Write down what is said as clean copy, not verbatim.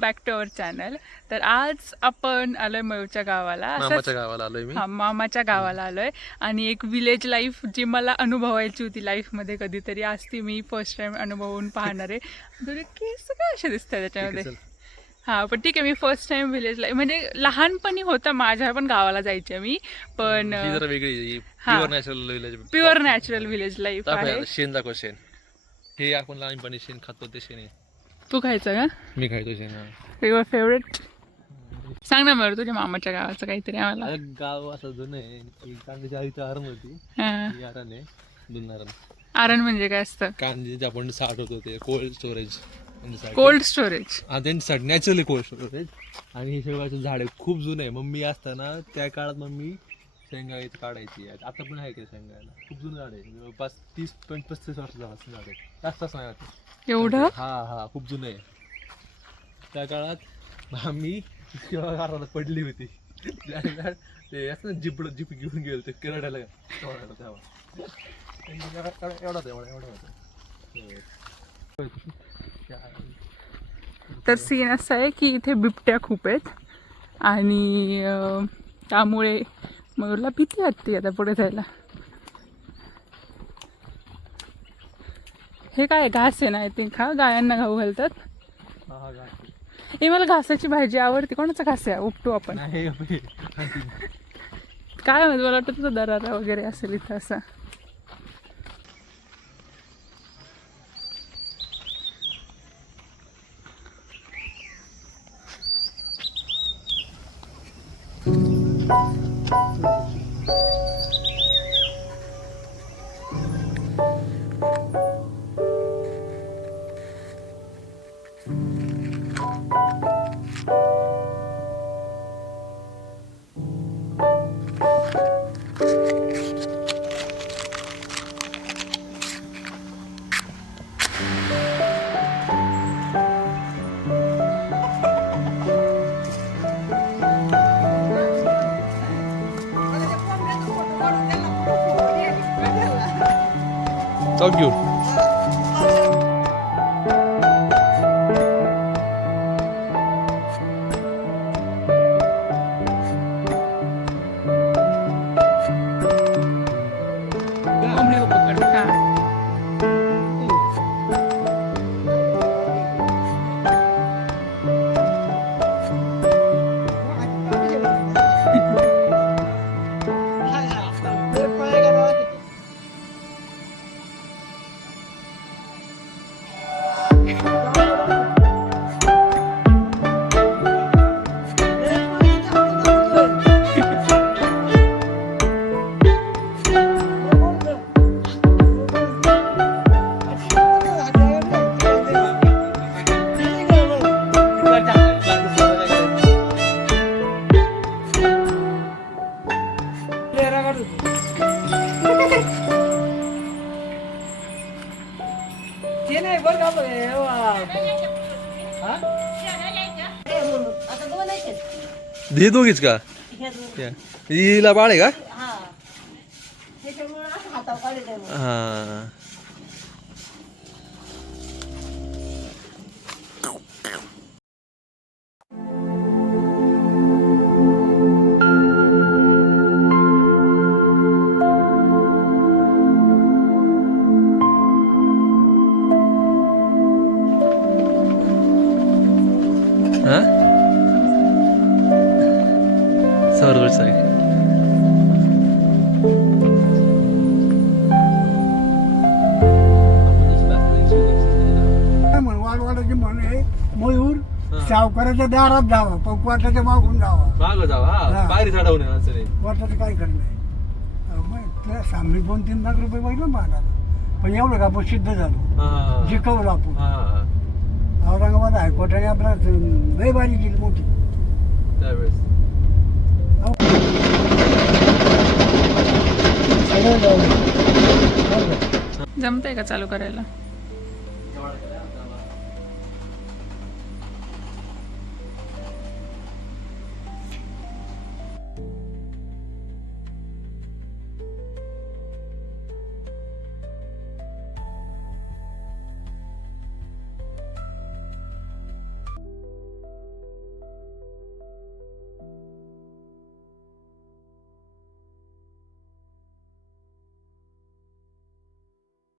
Back to our channel. तर आज आपण आलोय मयूरच्या गावाला. मामाच्या गावाला आलोय मी. मामाच्या गावाला आलोय आणि एक विलेज लाईफ जी मला अनुभवायची होती लाईफमध्ये कधीतरी, आज ती मी फर्स्ट टाइम अनुभवून पाहणार आहे. तुझे केस काय असे दिसतात त्याच्यामध्ये? हां, पण ठीक आहे. मी फर्स्ट टाइम विलेज लाईफ म्हणजे लहानपणी होतं, माझ्या पण गावाला जायचे मी, पण जरा वेगळी pure natural village. Pure natural village life आहे. शेण दाखव, शेण. हे आपण लहानपणी शेण खातो ते शेण आहे. तू खायचं का? मी खायचो शेण. Your favourite? सांग ना बरं तुझ्या मामाच्या गावाचं काहीतरी आम्हाला. गाव असं जुनं आहे. कांद्याची आईची आरण होती. आरण आहे, दोन आरण. आरण म्हणजे काय असतं? कांदे जे आपण साठवतो ते कोल्ड स्टोरेज. Cold storage. हा, त्यांच्यासाठी नॅचरली कोल्ड स्टोरेज. आणि हे सगळं झाड खूप जुनं आहे. मम्मी असताना त्या काळात मम्मी शेंगा इथं काढायची. आता पण आहे का शेंगायला? खूप जुनं झाड आहे, जवळपास 30-35 वर्ष झाड आहे. जास्तच नाही वाटत एवढं? हा खूप जुनं आहे. त्या काळात आम्ही घराला पडली होती ते असं ना, जीप घेऊन गेलो ते केरळाला तर सीन असं आहे की इथे बिबट्या खूप आहेत आणि त्यामुळे मयूरला भीती वाटते आता पुढे जायला. हे काय घास आहे ना, आय थिंक. हा, गायांना खाऊ घालतात. हे मला घासाची भाजी आवडते. कोणाचा घास आहे? उपटू आपण. काय माहिती, मला वाटतं तुझा दरारा वगैरे असेल इथं असा. जाऊ घेऊ. हे दोघीच का? हिला बाळ आहे का? हा. मयूर सावकाराच्या दारात जावा, पण कोर्टाच्या मागून जावा. मागं जावा, बाहेर चढवून कोर्टाचं काय करणार? सामने 2-3 लाख रुपये पाहिजे मागायला, पण एवढं का आपण सिद्ध झालो, जिंकवलं आपण. औरंगाबाद हायकोर्टाने आपला लय बारी केली मोठी त्यावेळेस. जमतंय का चालू करायला?